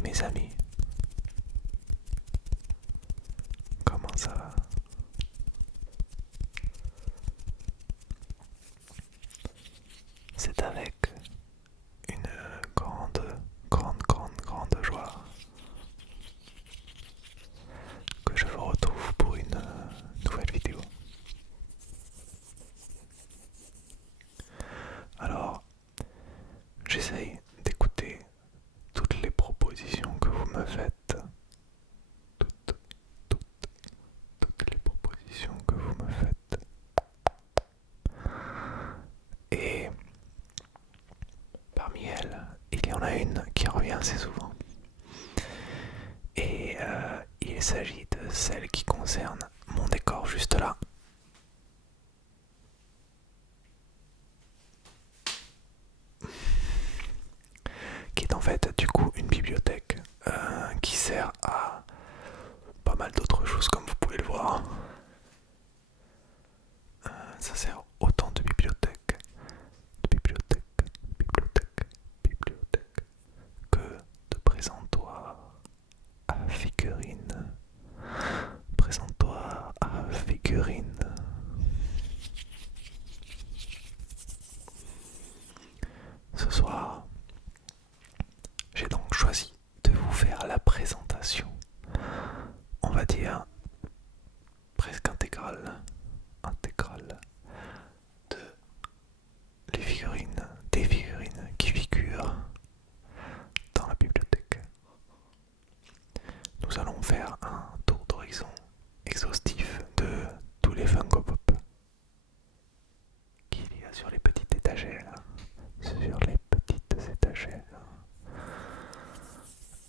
Hey mes amis, comment ça va? C'est avec une grande joie que je vous retrouve pour une nouvelle vidéo. Alors, j'essaye d'écouter toutes les propositions que vous me faites. Toutes, toutes les propositions que vous me faites. Et parmi elles, il y en a une qui revient assez souvent. Et il s'agit de celle qui concerne mon décor juste là. Qui est en fait du coup une bibliothèque qui sert à pas mal d'autres choses comme vous pouvez le voir. Ça sert autant de bibliothèque que de présentoir à figurines. Présentoir à figurines. Ce soir, j'ai donc choisi de vous faire la présentation, on va dire presque intégrale de des figurines qui figurent dans la bibliothèque. Nous allons faire un tour d'horizon exhaustif de tous les Funko Pop qu'il y a sur les petites étagères.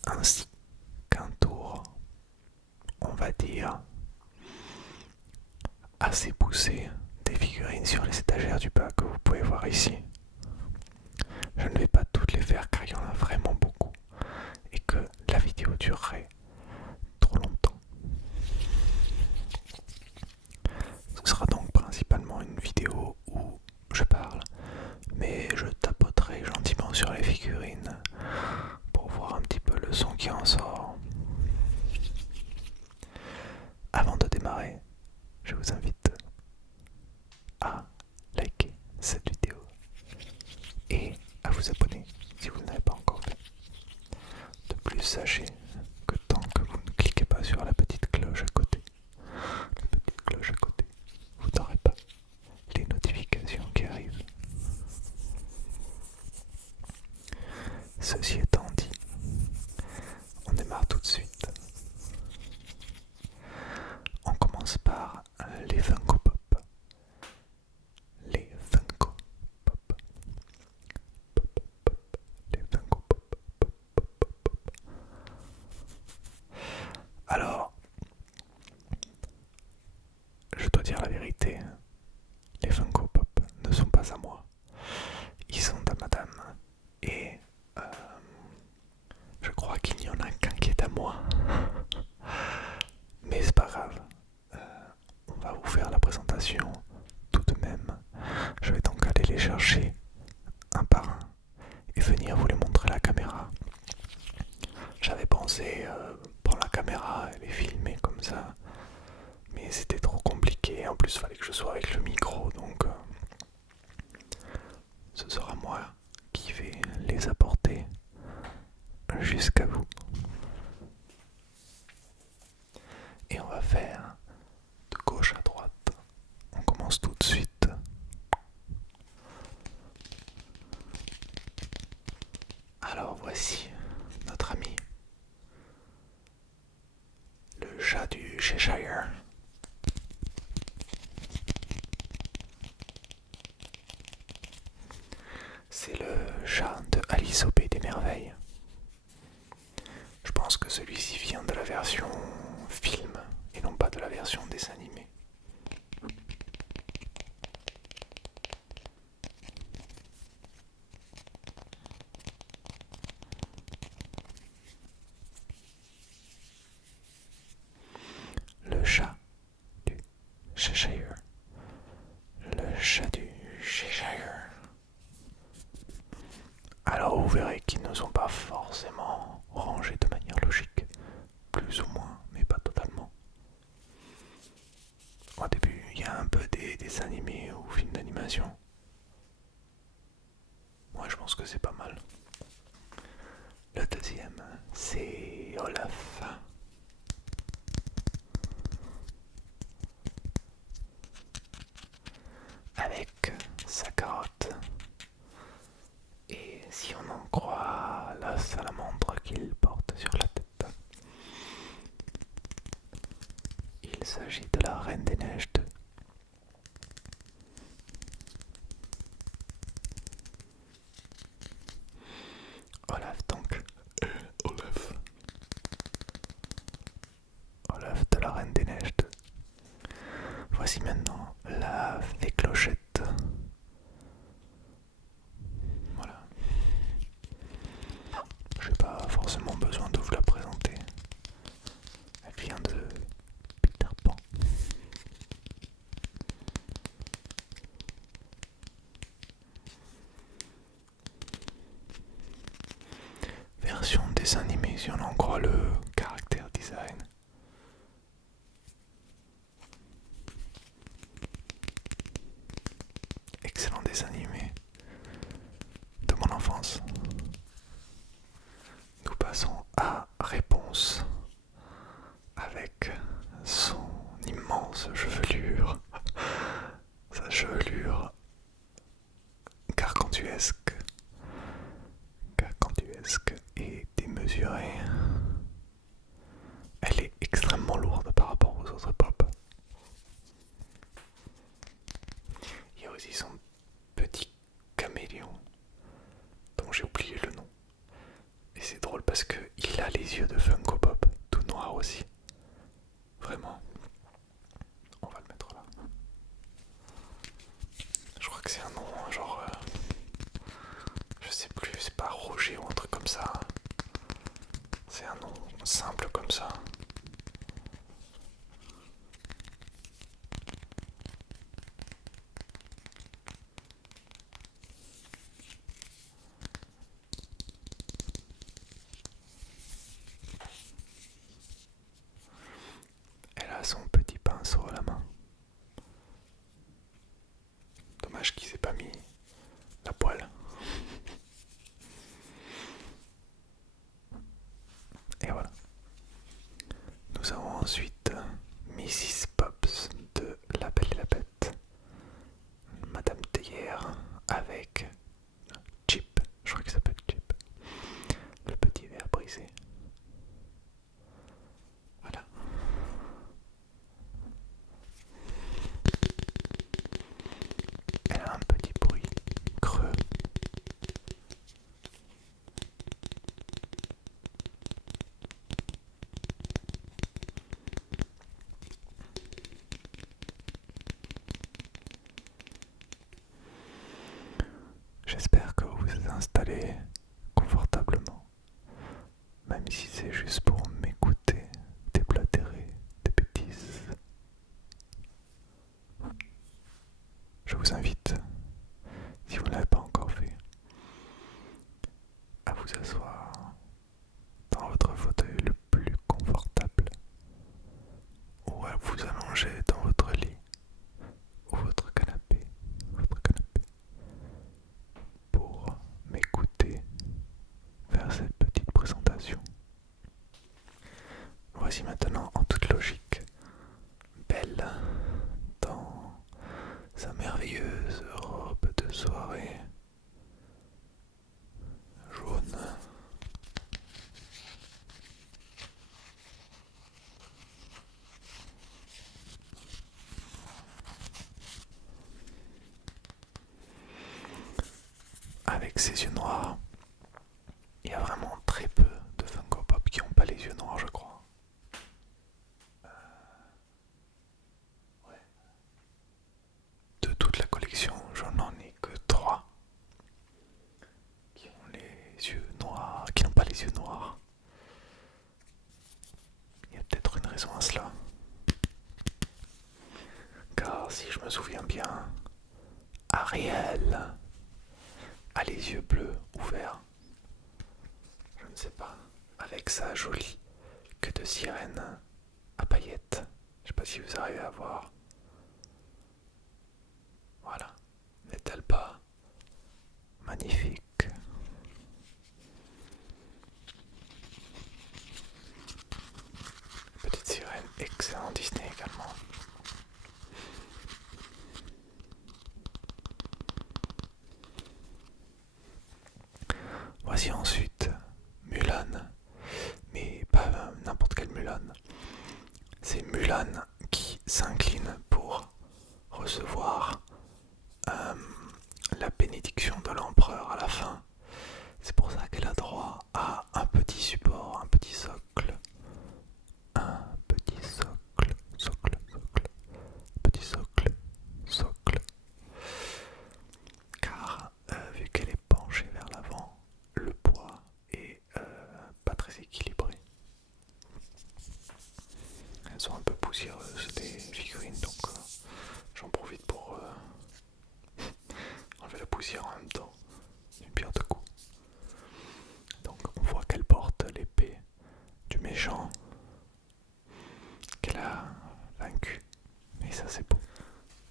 Ainsi qu'un tour, on va dire, assez poussé des figurines sur les étagères du bas que vous pouvez voir ici. Je ne vais pas toutes les faire car il y en a vraiment beaucoup et que la vidéo durerait trop longtemps. Ce sera donc principalement une vidéo où je parle, mais je tapoterai gentiment sur les figurines pour voir un petit peu le son qui en sort. Avant de démarrer, je vous invite à liker cette vidéo et à vous abonner si vous ne l'avez pas encore fait. De plus, sachez que tant que vous ne cliquez pas sur la petite cloche à côté, vous n'aurez pas les notifications qui arrivent. Ceci étant dit, on démarre tout de suite. On commence par les Funko Pop. Les Funko Pop. Les Funko Pop. Alors, je dois dire la vérité, les Funko Pop ne sont pas à moi. Ils sont à madame. Et je crois qu'il n'y en a qu'un qui est à moi. Mais c'est pas grave. On va vous faire la présentation tout de même. Je vais donc aller les chercher un par un et venir vous les montrer à la caméra. J'avais pensé prendre la caméra et les filmer comme ça, mais c'était trop compliqué. En plus, il fallait que je sois avec le micro, donc ce sera moi qui vais les apporter jusqu'à vous. Et on va faire de gauche à droite. On commence tout de suite. Alors voici notre ami, le chat du Cheshire. C'est le chat de Alice au Pays des Merveilles. Je pense que celui-ci vient de la version film et non pas de la version dessin animé. Le chat du Cheshire. Le chat du Cheshire. Alors vous verrez qu'ils ne sont pas forcément rangés de manière logique, plus ou moins, mais pas totalement. Au début, il y a un peu des dessins animés ou films d'animation. Moi, je pense que c'est pas mal. Le deuxième, c'est Olaf. Avec sa carotte. Et si on en croit la salamandre qu'il porte sur la tête, il s'agit de la Reine des Neiges 2. Olaf donc. Olaf. Olaf de la Reine des Neiges 2. Voici maintenant la fée Clochette. Voilà. J'ai pas forcément besoin de vous la présenter. Elle vient de Peter Pan. Version dessin animé si on en croit le caractère design. Excellent dessin animé de mon enfance. Nous passons à Réponse avec son immense chevelure, sa chevelure gargantuesque et démesurée. Elle est extrêmement lourde par rapport aux autres pop. Il y a aussi son petit caméléon dont j'ai oublié le nom. Et c'est drôle parce qu'il a les yeux de Funko Pop, tout noir aussi. Vraiment. On va le mettre là. Je crois que c'est un nom, genre... je sais plus, c'est pas Roger ou un truc comme ça. C'est un nom simple comme ça. Elle a son petit pinceau à la main. Dommage qu'il s'est pas mis la poêle. Et voilà. Nous avons ensuite Mrs. Pops de La Belle et la Bête. Madame Théière avec Chip, je crois qu'il s'appelle Chip. Le petit verre brisé. Voilà. Elle a un petit bruit creux. J'espère que vous vous installez confortablement, même si c'est juste pour m'écouter déblatérer des bêtises. Je vous invite, si vous ne l'avez pas encore fait, à vous asseoir dans votre fauteuil le plus confortable ou à vous allonger dans votre lit ou votre canapé pour m'écouter faire cette petite présentation. Voici maintenant en toute logique Belle dans sa merveilleuse robe de soirée jaune. Avec ses yeux noirs. Il y a vraiment très peu de Funko Pop qui n'ont pas les yeux noirs, je crois. Ouais. De toute la collection, j'en ai que 3 qui ont les yeux noirs, qui n'ont pas les yeux noirs. Il y a peut-être une raison à cela. Car si je me souviens bien, Ariel a les yeux bleus ou verts. Je ne sais pas. avec sa jolie queue de sirène à paillettes. Je sais pas si vous arrivez à voir. Voilà, n'est-elle pas magnifique? Petite sirène, excellent Disney également. Voici ensuite Mulan, mais pas n'importe quelle Mulan. C'est Mulan qui s'incline pour recevoir la bénédiction de l'empereur à la fin. C'est pour ça qu'elle a droit à un petit support, un petit socle. Un petit socle, socle, socle, petit socle, socle. Car vu qu'elle est penchée vers l'avant, le poids est pas très équilibré. Elles sont un peu poussiéreuses les figurines, donc j'en profite pour enlever la poussière en même temps, d'une pierre deux coups. Donc on voit qu'elle porte l'épée du méchant qu'elle a vaincu. Et ça c'est beau.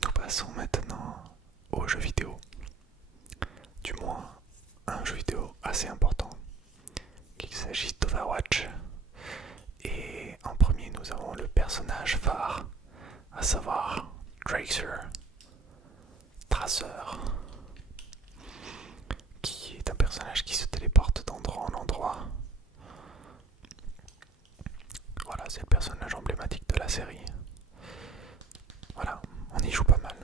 Nous passons maintenant aux jeux vidéo. Du moins, un jeu vidéo assez important. Il s'agit d'Overwatch. Et en premier, nous avons le personnage phare, à savoir Tracer, Traceur, qui est un personnage qui se téléporte d'endroit en endroit. Voilà, c'est le personnage emblématique de la série. Voilà, on y joue pas mal.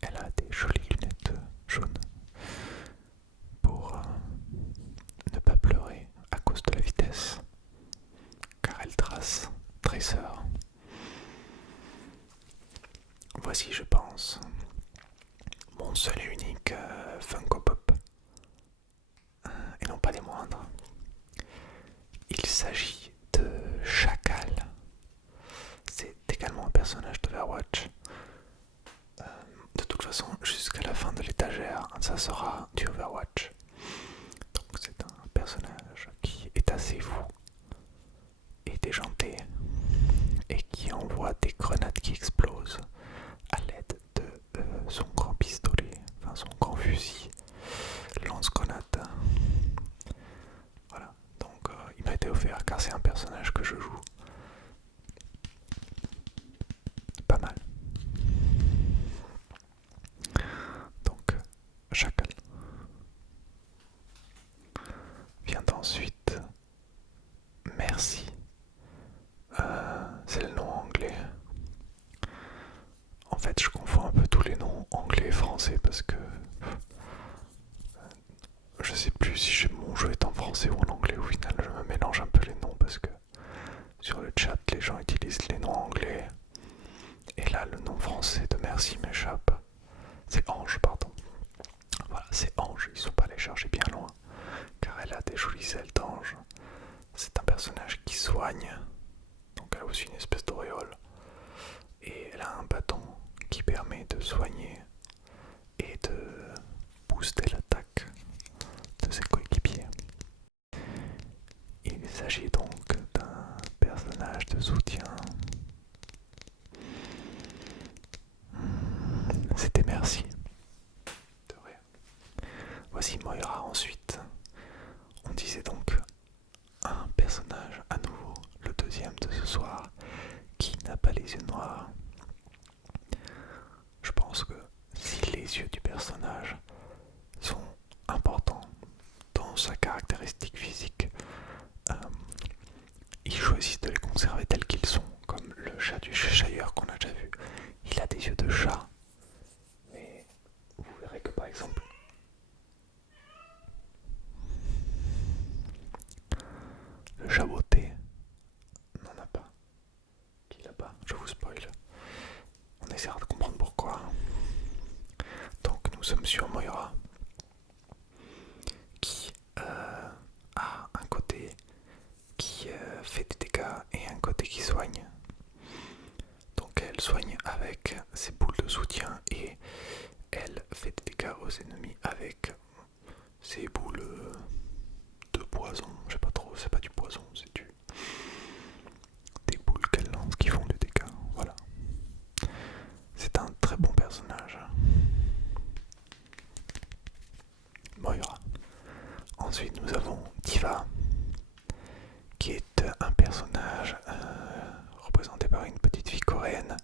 Elle a des jolies lunettes jaunes pour ne pas pleurer à cause de la vitesse, car elle trace Tracer. Voici, je pense, mon seul et unique Funko Pop, et non pas les moindres. Il s'agit de Chacal. C'est également un personnage d'Overwatch. De toute façon, jusqu'à la fin de l'étagère, ça sera du Overwatch. Donc c'est un personnage qui est assez fou et déjanté et qui envoie des grenades qui explosent à l'aide de son grand pistolet, enfin son grand fusil lance-grenade. Voilà, donc il m'a été offert car c'est un personnage que je joue pas mal. Donc Chacal. Vient ensuite Merci. C'est le nom anglais. En fait, je confonds un peu tous les noms anglais et français parce que je sais plus si mon jeu est en français ou en anglais. Au final, je me mélange un peu les noms parce que sur le chat, les gens utilisent les noms anglais. Et là, le nom français de Merci m'échappe. C'est Ange, pardon. Voilà, c'est Ange. Ils sont pas allés chercher bien loin car elle a des jolies ailes d'ange. C'est un personnage qui soigne. Donc elle a aussi une espèce d'auréole. Et elle a un bâton qui permet de soigner et de booster l'attaque de ses coéquipiers. Il s'agit donc d'un personnage de soutien. C'était Merci. De rien. Voici Moira ensuite. On disait donc un personnage à nouveau, le deuxième de ce soir, qui n'a pas les yeux noirs. Je pense que si les yeux du personnage sont importants dans sa caractéristique physique, il choisit de les conserver tels qu'ils sont, comme le chat du Cheshire qu'on a déjà vu. Il a des yeux de chat, mais vous verrez que par exemple le chaboté n'en a pas. Qui l'a pas? Je vous spoil. On essaiera de comprendre pourquoi. Donc nous sommes sur Moira, qui a un côté qui fait des dégâts et un côté qui soigne. Donc elle soigne avec ses boules de soutien et Ensuite, nous avons Diva, qui est un personnage représenté par une petite fille coréenne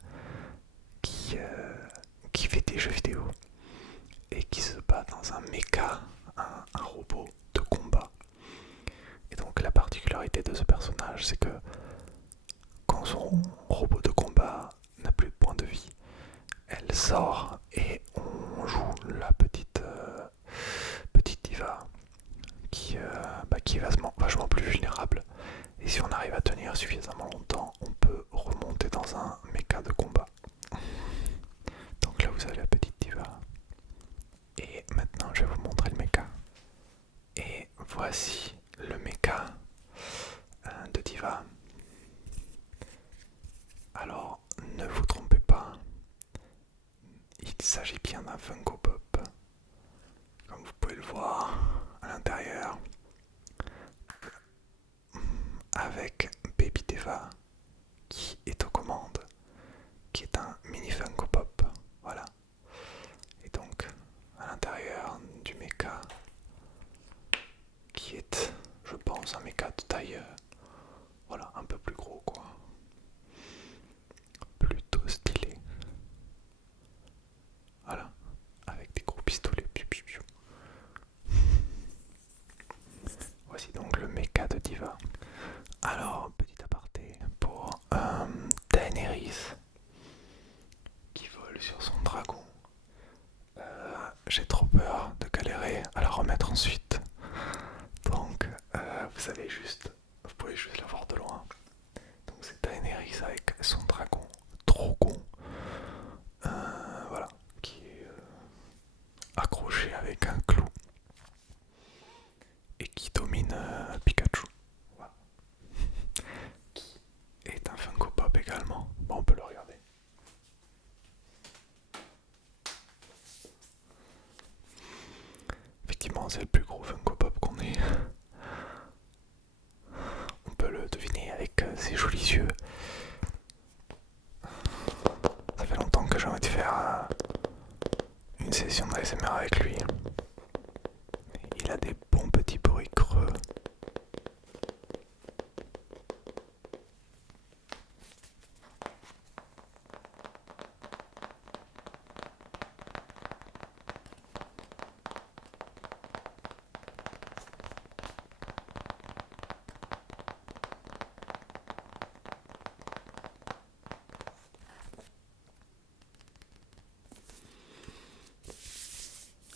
qui fait des jeux vidéo et qui se bat dans un mecha, un robot de combat. Et donc la particularité de ce personnage, c'est que quand son robot de combat n'a plus de points de vie, elle sort et on joue la petite Diva qui est vachement plus vulnérable. Et si on arrive à tenir suffisamment longtemps, on peut remonter dans un mecha de combat. Donc là vous avez la petite Diva. Et maintenant je vais vous montrer le mecha. Et voici le mecha de Diva. Alors ne vous trompez pas, il s'agit bien d'un Funko Pop. Comme vous pouvez le voir à l'intérieur, avec Baby Diva qui est aux commandes, qui est un mini Funko Pop. Voilà. Et donc à l'intérieur du mecha, qui est, je pense, un mecha de taille, voilà, un peu plus gros quoi. Plutôt stylé. Voilà. Avec des gros pistolets. Piu, piu, piu. Voici donc le mecha de Diva. Alors, petit aparté pour Daenerys qui vole sur son dragon. J'ai trop peur de galérer à la remettre ensuite. Donc, vous pouvez juste la voir de loin. Donc c'est Daenerys avec son dragon Drogon. Voilà, qui est accroché avec un clou et qui domine Pikachu. Voilà. Qui est un Funko Pop également. Bon, on peut le regarder. Effectivement, c'est le plus gros Funko Pop qu'on ait. On peut le deviner avec ses jolis yeux. Ça fait longtemps que j'ai envie de faire une session d'ASMR avec lui. Il a des bons petits bruits creux.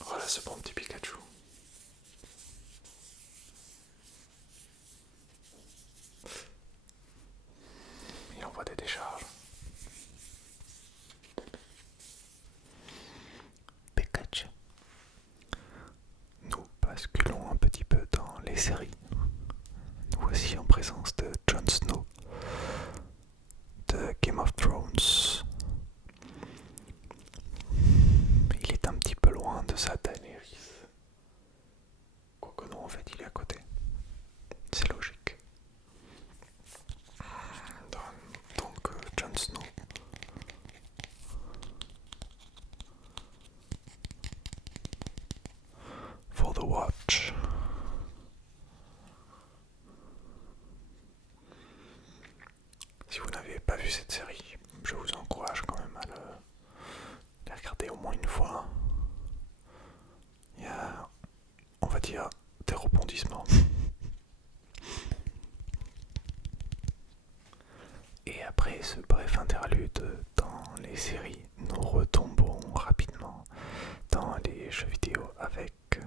Voilà ce bon petit Pikachu. Il envoie des décharges. Pikachu. Nous basculons un petit peu dans les séries. Nous voici en présence de Jon Snow de Game of Thrones. Il est un petit peu loin de sa Daenerys. Quoique non, en fait, il est à côté. C'est logique. Donc, Jon Snow. For the Watch. Si vous n'avez pas vu cette série, je vous encourage quand même à la regarder au moins une fois. Il y a, on va dire, des rebondissements. Et après ce bref interlude dans les séries, nous retombons rapidement dans les jeux vidéo avec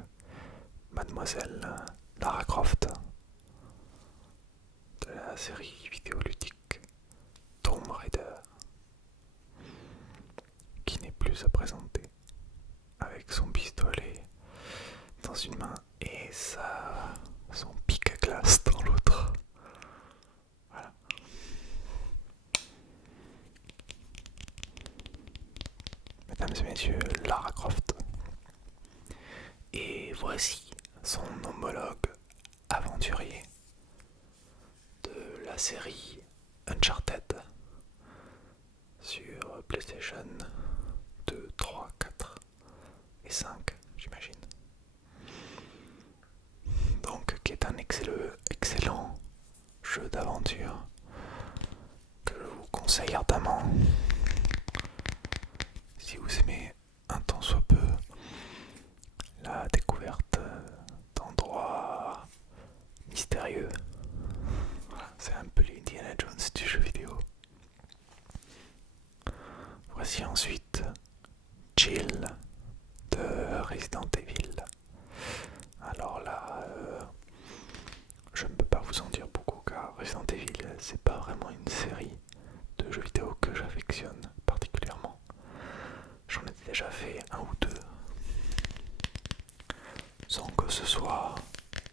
Mademoiselle Lara Croft de la série vidéoludique Tomb Raider, qui n'est plus à présenter, avec son pistolet dans une main et son pic à glace dans l'autre. Voilà. Mesdames et messieurs, Lara Croft. Et voici son homologue aventurier de la série Uncharted sur PlayStation 2, 3, 4 et 5, j'imagine. également, si vous aimez un tant soit peu la découverte d'endroits mystérieux, voilà, c'est un peu les Indiana Jones du jeu vidéo. Voici ensuite Chill de Resident Evil. Alors là, je ne peux pas vous en dire beaucoup car Resident Evil, c'est pas vraiment une série de jeux vidéo que j'affectionne particulièrement. J'en ai déjà fait un ou deux, sans que ce soit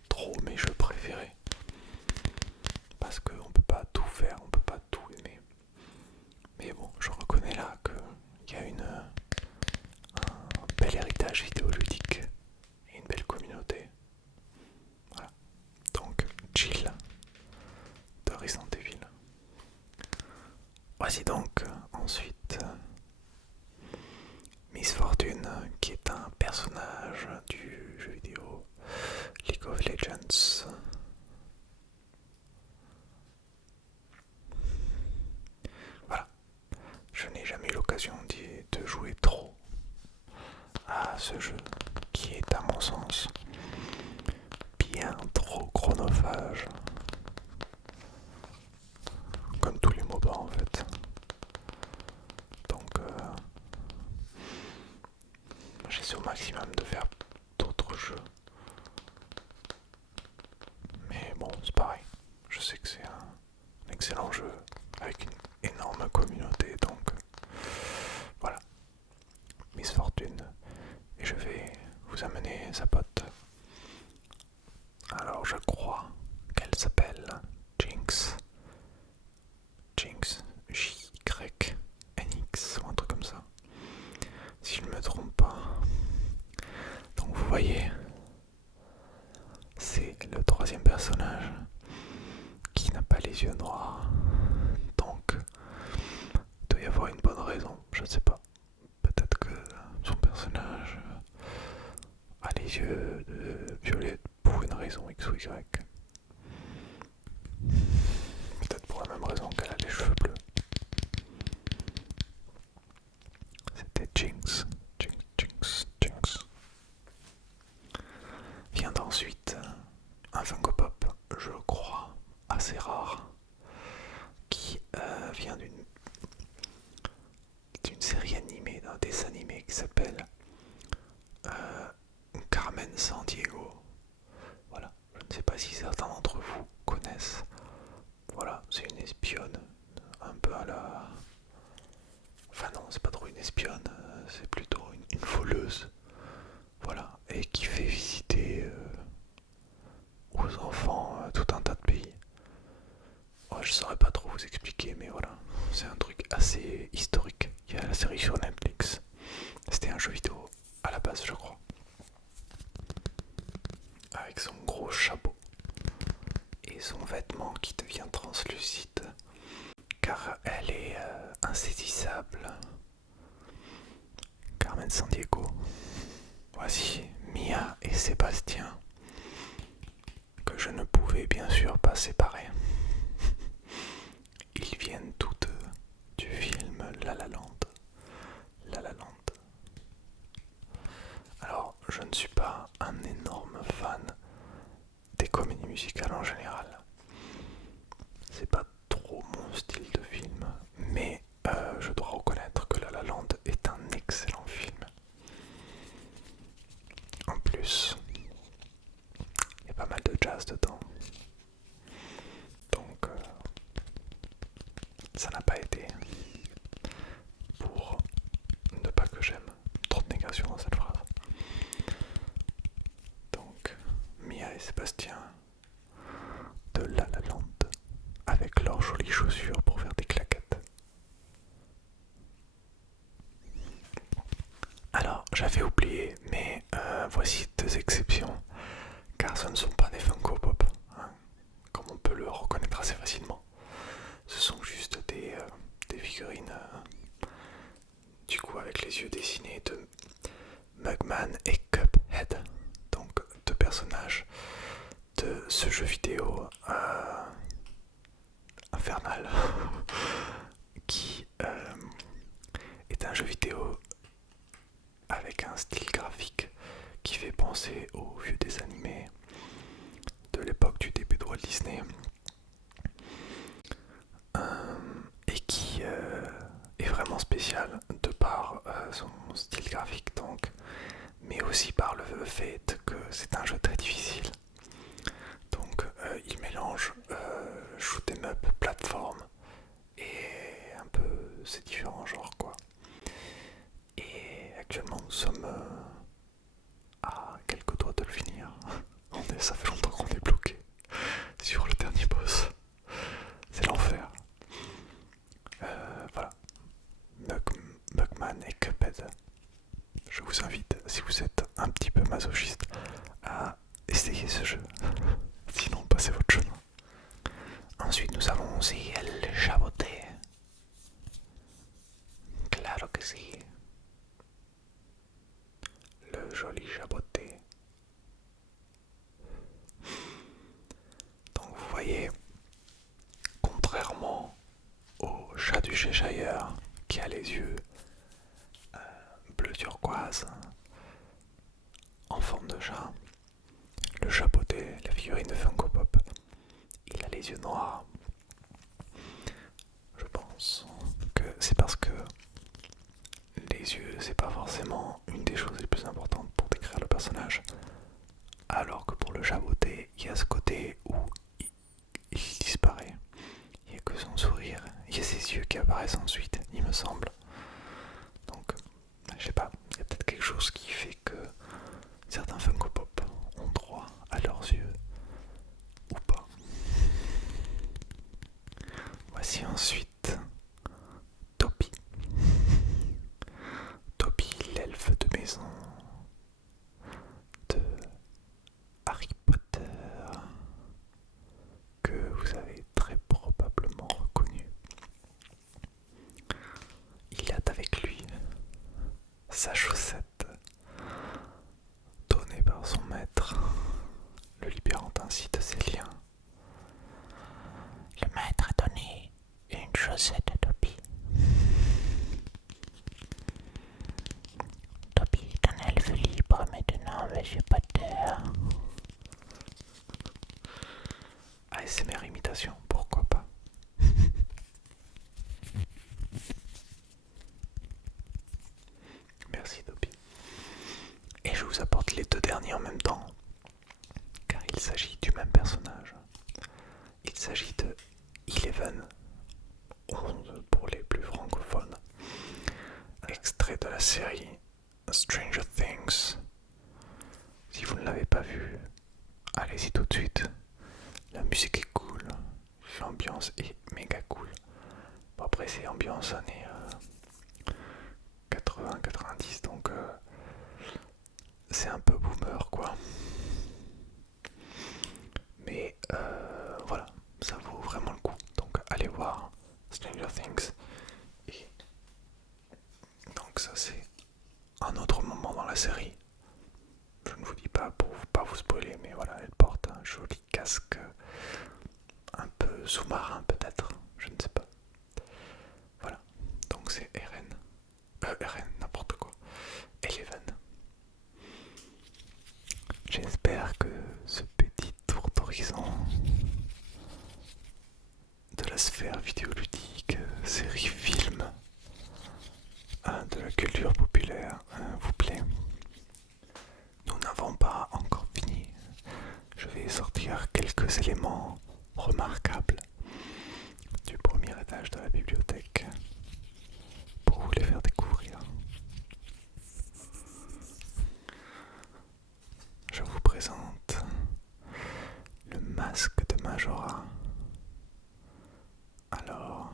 trop mes jeux préférés. Parce qu'on peut pas tout faire, on peut pas tout aimer. Mais bon, je reconnais là qu'il y a un bel héritage vidéoludique et une belle communauté. Voilà. Donc, Chill de Resident Evil. Voici donc ensuite Miss Fortune, qui est un personnage du jeu vidéo League of Legends. Voilà, je n'ai jamais eu l'occasion de jouer trop à ce jeu, qui est à mon sens bien trop chronophage, comme tous les MOBA en fait. Donc j'essaie au maximum de faire d'autres jeux. Mais bon, c'est pareil. Je sais que c'est un excellent jeu avec une énorme communauté, donc voilà. Miss Fortune. Et je vais vous amener sa pote. Alors je crois qu'elle s'appelle Jinx. Jinx, J-Y-N-X ou un truc comme ça. Si je ne me trompe pas. Donc vous voyez, c'est le troisième personnage qui n'a pas les yeux noirs. Donc, il doit y avoir une bonne raison, je ne sais pas. Peut-être que son personnage a les yeux violets pour une raison X ou Y. Peut-être pour la même raison qu'elle a les cheveux bleus. C'était Jinx. Jinx. Vient ensuite un Funko Pop, je crois, assez rare, qui vient d'une série animée, d'un dessin animé qui s'appelle Carmen Sandiego. Voilà, je ne sais pas si certains d'entre vous connaissent. Voilà, c'est une espionne, un peu à la... Enfin non, c'est pas trop une espionne, c'est plutôt une voleuse. Voilà, et qui fait visiter aux enfants tout un tas de pays. Ouais, je saurais pas trop vous expliquer, mais voilà, c'est un truc assez historique. Il y a la série sur Netflix. C'était un jeu vidéo à la base, je crois. Avec son gros chapeau et son vêtement qui devient translucide car elle est insaisissable. Carmen Sandiego. Voici Mia et Sébastien, que je ne pouvais bien sûr pas séparer. Ils viennent tous deux du film La La Land. La La Land. Alors, je ne suis pas un énorme fan des comédies musicales en général. C'est pas trop mon style de film, mais je dois reconnaître que La La Land est un excellent film. En plus, il y a pas mal de jazz dedans. Donc, ça n'a pas été pour ne pas que j'aime. Trop de négation dans cette phrase. Donc, Mia et Sébastien de La La Land avec leurs jolies chaussures pour faire des claquettes. Alors, j'avais oublié, mais voici deux exceptions, car ce ne sont pas des Funko Pop, hein, comme on peut le reconnaître assez facilement. Ce sont juste des figurines, du coup avec les yeux dessinés de Mugman et Cuphead, donc deux personnages de ce jeu vidéo infernal qui un jeu vidéo avec un style graphique qui fait penser aux vieux dessins animés de l'époque du début de Walt Disney, et qui est vraiment spécial de par son style graphique donc, mais aussi par le fait que c'est un jeu très difficile. Donc il mélange shoot 'em up, plateforme et un peu ces différents genres quoi. Et actuellement nous sommes à quelques doigts de le finir. Ça fait longtemps qu'on est bloqué sur le dernier boss. C'est l'enfer. Voilà. Mugman et Cuphead. Je vous invite, si vous êtes un petit peu masochiste, à essayer ce jeu. Sinon, passez votre chemin. Ensuite, nous avons aussi El Chaboté. Claro que si. Le joli Chaboté. Donc, vous voyez, contrairement au chat du Cheshire qui a les yeux bleu turquoise en forme de chat, le chapeauté, la figurine de Funko Pop, il a les yeux noirs. Je pense que c'est parce que les yeux, c'est pas forcément une des choses les plus importantes pour décrire le personnage. Alors que pour le chapeauté, il y a ce côté où il disparaît. Il n'y a que son sourire, il y a ses yeux qui apparaissent ensuite, il me semble. Donc, je sais pas, il y a peut-être quelque chose qui fait que certains Funko Pop ont droit à leurs yeux ou pas. Voici ensuite Toby. Toby, l'elfe de maison de Harry Potter, que vous avez très probablement reconnu. Il a avec lui sa chaussette donnée par son maître, le libérant ainsi de ses liens. Le maître a donné une chaussette à Toby. Toby est un elfe libre maintenant, Monsieur Potter. ASMR imitation, pourquoi pas. Merci Toby. Et je vous apporte les deux derniers en même temps, car il s'agit du même personnage. Il s'agit de Eleven, 11 pour les plus francophones, extrait de la série Stranger Things. Si vous ne l'avez pas vu, allez-y tout de suite. La musique est cool, l'ambiance est méga cool. Bon, après c'est ambiance années 80-90, donc c'est un peu boomer quoi. Mais voilà, ça vaut vraiment le coup. Donc allez voir Stranger Things. Et donc ça c'est un autre moment dans la série. Je ne vous dis pas pour pas vous spoiler, mais voilà, elle porte un joli casque un peu sous-marin peut-être, je ne sais pas. Voilà, donc c'est Eren, n'importe quoi. Eleven. J'espère que ce petit tour d'horizon de la sphère vidéoludique, série film, de la culture populaire vous plaît. Nous n'avons pas encore fini. Je vais sortir quelques éléments remarquables du premier étage de la bibliothèque pour vous les faire découvrir. Je vous présente le masque de Majora. Alors,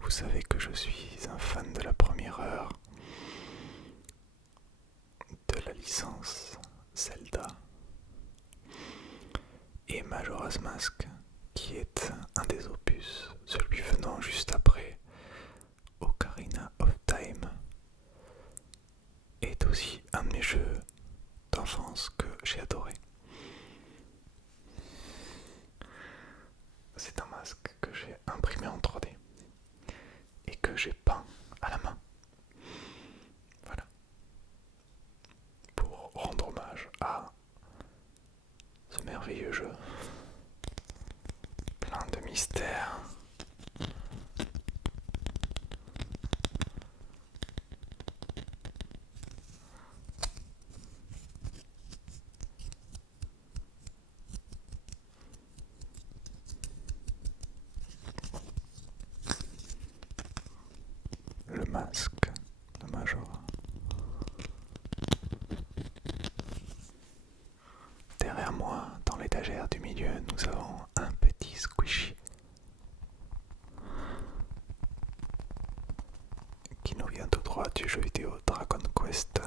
vous savez que je suis un fan de la première heure de la licence Zelda et Majora's Mask, qui est un des opus, celui venant juste après Ocarina of Time, est aussi un de mes jeux d'enfance que j'ai adoré. C'est un masque que j'ai imprimé en 3D et que j'ai peint à la main. à ce merveilleux jeu, plein de mystères. Le masque de Majora. Derrière moi, dans l'étagère du milieu, nous avons un petit squishy qui nous vient tout droit du jeu vidéo Dragon Quest.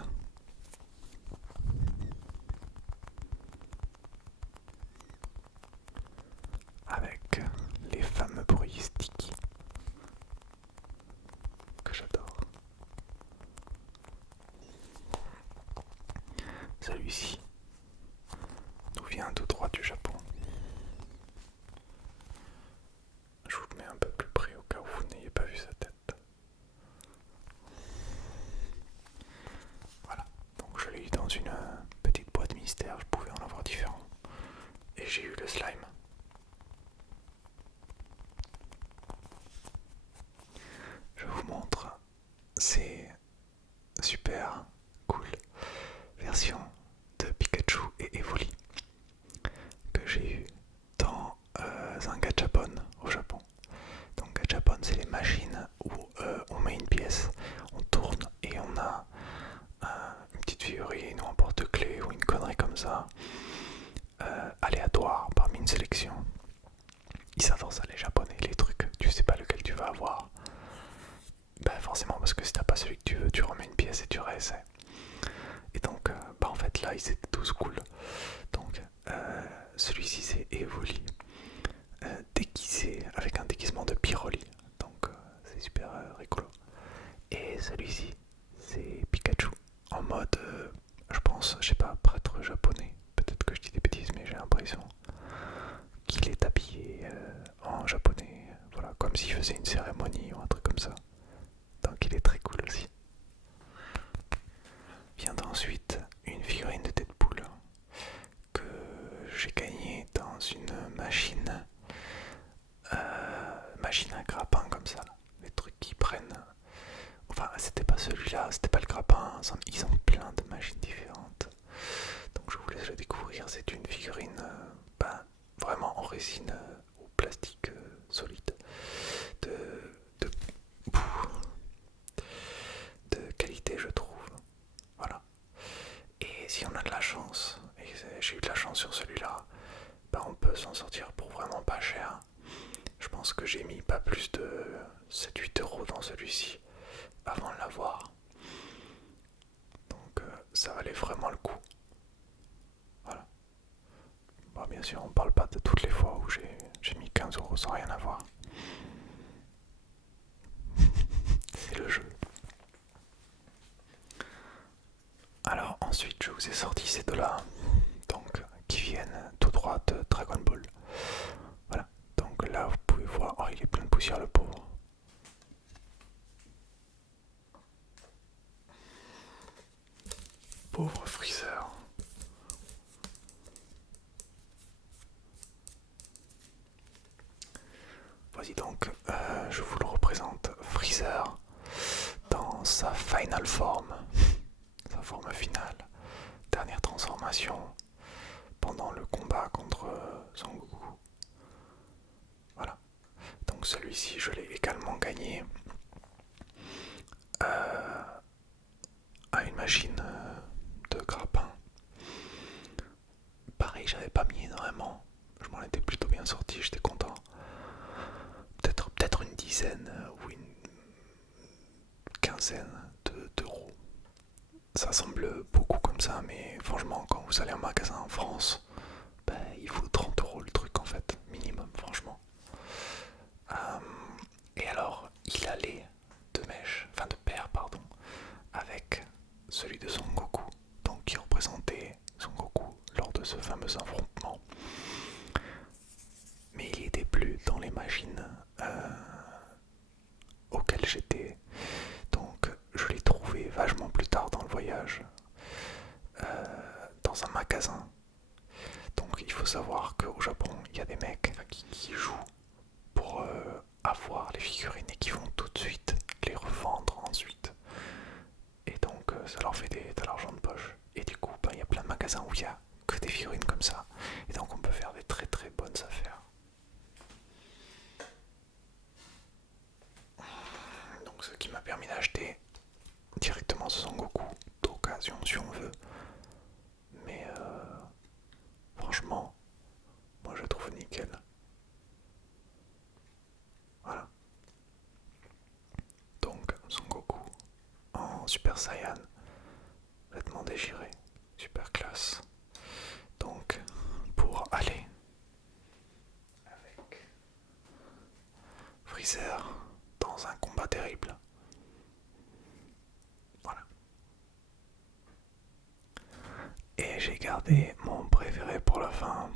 Avec les fameux bruits sticky que j'adore. Celui-ci nous vient tout droit du Japon. Je vous le mets un peu plus près au cas où vous n'ayez pas vu sa tête. Voilà, donc je l'ai eu dans une petite boîte mystère, je pouvais en avoir différents. Et j'ai eu le slime. Je vous montre, c'est super cool version de Pikachu et Evoli que j'ai eu dans un gachapon au Japon. Donc gachapon, c'est les machines où on met une pièce, on tourne et on a une petite figurine ou un porte-clés ou une connerie comme ça, aléatoire parmi une sélection. Ils adorent ça les japonais, les trucs, tu sais pas lequel tu vas avoir. Bah forcément parce que si t'as pas celui que tu veux, tu remets une pièce et tu réessaies. Et donc bah en fait là ils étaient tous cool. Donc celui-ci c'est Evoli, déguisé avec un déguisement de Pyroli. Donc c'est super rigolo. Et celui-ci c'est Pikachu en mode je pense, je sais pas, prêtre japonais. Peut-être que je dis des bêtises mais j'ai l'impression qu'il est habillé en japonais. Voilà, comme s'il faisait une cérémonie ou un truc comme ça. Donc il est très cool aussi. Vient ensuite une figurine de Deadpool que j'ai gagnée dans une machine à grappin comme ça. Les trucs qui prennent. Enfin, c'était pas celui-là, c'était pas le grappin. Ils ont plein de machines différentes. Donc je vous laisse le découvrir. C'est une figurine vraiment en résine ou plastique solide de, de, de qualité, je trouve. Voilà. Et si on a de la chance, et j'ai eu de la chance sur celui-là, on peut s'en sortir pour vraiment pas cher. Je pense que j'ai mis pas plus de 7-8 € dans celui-ci avant de l'avoir. Donc ça valait vraiment le coup. Voilà. Bon, bien sûr, on parle pas de toutes les fois où j'ai mis 15 € sans rien avoir. C'est le jeu. Alors ensuite, je vous ai sorti ces deux-là, donc qui viennent tout droit de Dragon Ball. Voilà. Donc là, vous pouvez voir, oh, il est plein de poussière, le pauvre. Pauvre Freezer. Voici donc, je vous le représente, Freezer dans sa final form, sa forme finale, dernière transformation pendant le combat contre Son Goku. Voilà. Donc celui-ci, je l'ai également gagné à une machine de grappin. Pareil, j'avais pas mis énormément. Je m'en étais plutôt bien sorti, j'étais content. Peut-être une dizaine ou une quinzaine d'euros. Ça semble beaucoup comme ça, mais franchement, quand vous allez en magasin en France, il faut 30 € le truc en fait, minimum, franchement. Et alors, il allait de mèche, enfin de paire, pardon, avec celui de Son Goku, donc qui représentait Son Goku lors de ce fameux affrontement. Mais il n'était plus dans les machines auxquelles j'étais, donc je l'ai trouvé vachement plus tard dans le voyage, dans dans un magasin. Donc il faut savoir qu'au Japon, il y a des mecs qui jouent pour avoir les figurines et qui vont tout de suite les revendre ensuite. Et donc ça leur fait de l'argent de poche. Et du coup, il y a plein de magasins où il y a que des figurines comme ça. Et donc on peut faire des très très bonnes affaires. Donc ce qui m'a permis d'acheter directement ce Son Goku d'occasion si on veut. Mais franchement, moi je trouve nickel. Voilà. Donc Son Goku en Super Saiyan, vêtements déchirés, super classe. Donc pour aller avec Freezer dans un combat terrible. Voilà. Et j'ai gardé mon préféré pour la fin.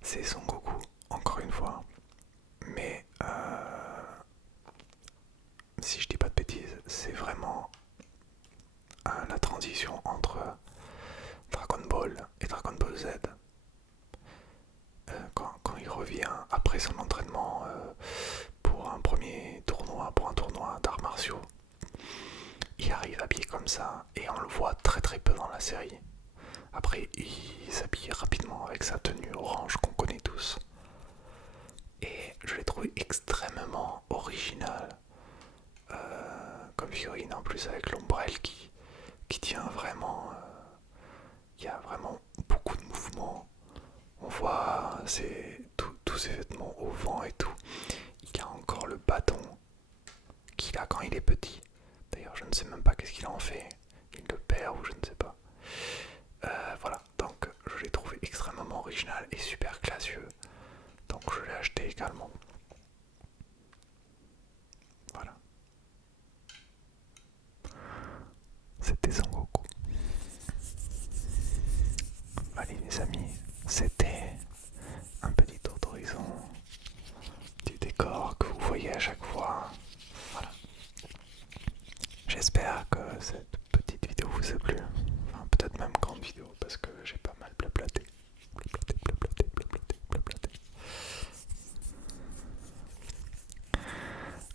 C'est Son Goku, encore une fois. Mais si je dis pas de bêtises, c'est vraiment la transition entre Dragon Ball et Dragon Ball Z. Quand il revient après son entraînement pour un tournoi d'arts martiaux, il arrive habillé comme ça et on le voit très très peu dans la série. Après, il s'habille rapidement avec sa tenue orange qu'on connaît tous. Et je l'ai trouvé extrêmement original comme figurine, en plus avec l'ombrelle qui tient vraiment. Il y a vraiment beaucoup de mouvements. On voit tous ses vêtements au vent et tout. Il a encore le bâton qu'il a quand il est petit. D'ailleurs, je ne sais même pas qu'est-ce qu'il en fait. Il le perd ou je ne sais pas. Voilà, donc je l'ai trouvé extrêmement original et super classieux. Donc je l'ai acheté également. Voilà. C'était Son Goku. Allez les amis, c'était un petit tour d'horizon du décor que vous voyez à chaque fois. Voilà. J'espère que cette petite vidéo vous a plu. Enfin, peut-être même grande vidéo parce que j'ai pas mal blablaté.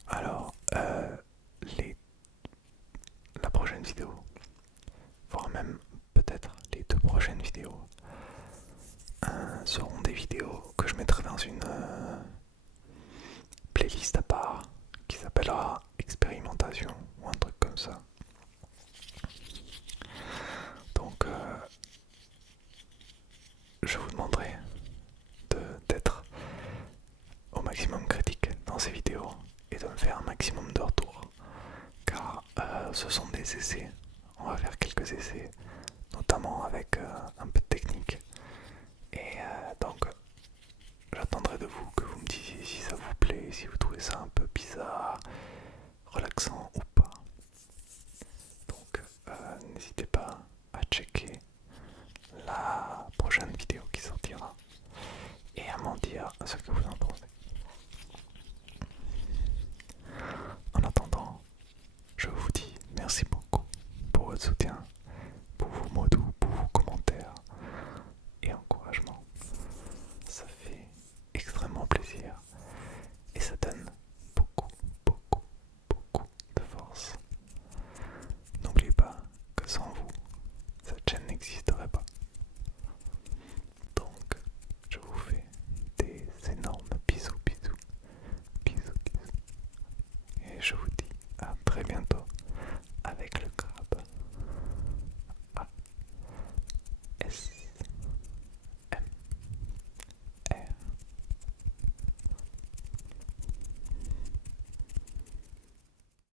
Alors, la prochaine vidéo, voire même peut-être les 2 prochaines vidéos, seront des vidéos que je mettrai dans une playlist à part qui s'appellera Expérimentation ou un truc comme ça. Donc je vous demanderai d'être au maximum critique dans ces vidéos et de me faire un maximum de retours car ce sont des essais. On va faire quelques essais, notamment avec un peu de technique. Et donc j'attendrai de vous que vous me disiez si ça vous plaît, si vous trouvez ça un peu bizarre, relaxant ou pas. Donc n'hésitez pas à checker la prochaine vidéo qui sortira et à m'en dire ce que vous en pensez. En attendant, je vous dis merci beaucoup pour votre soutien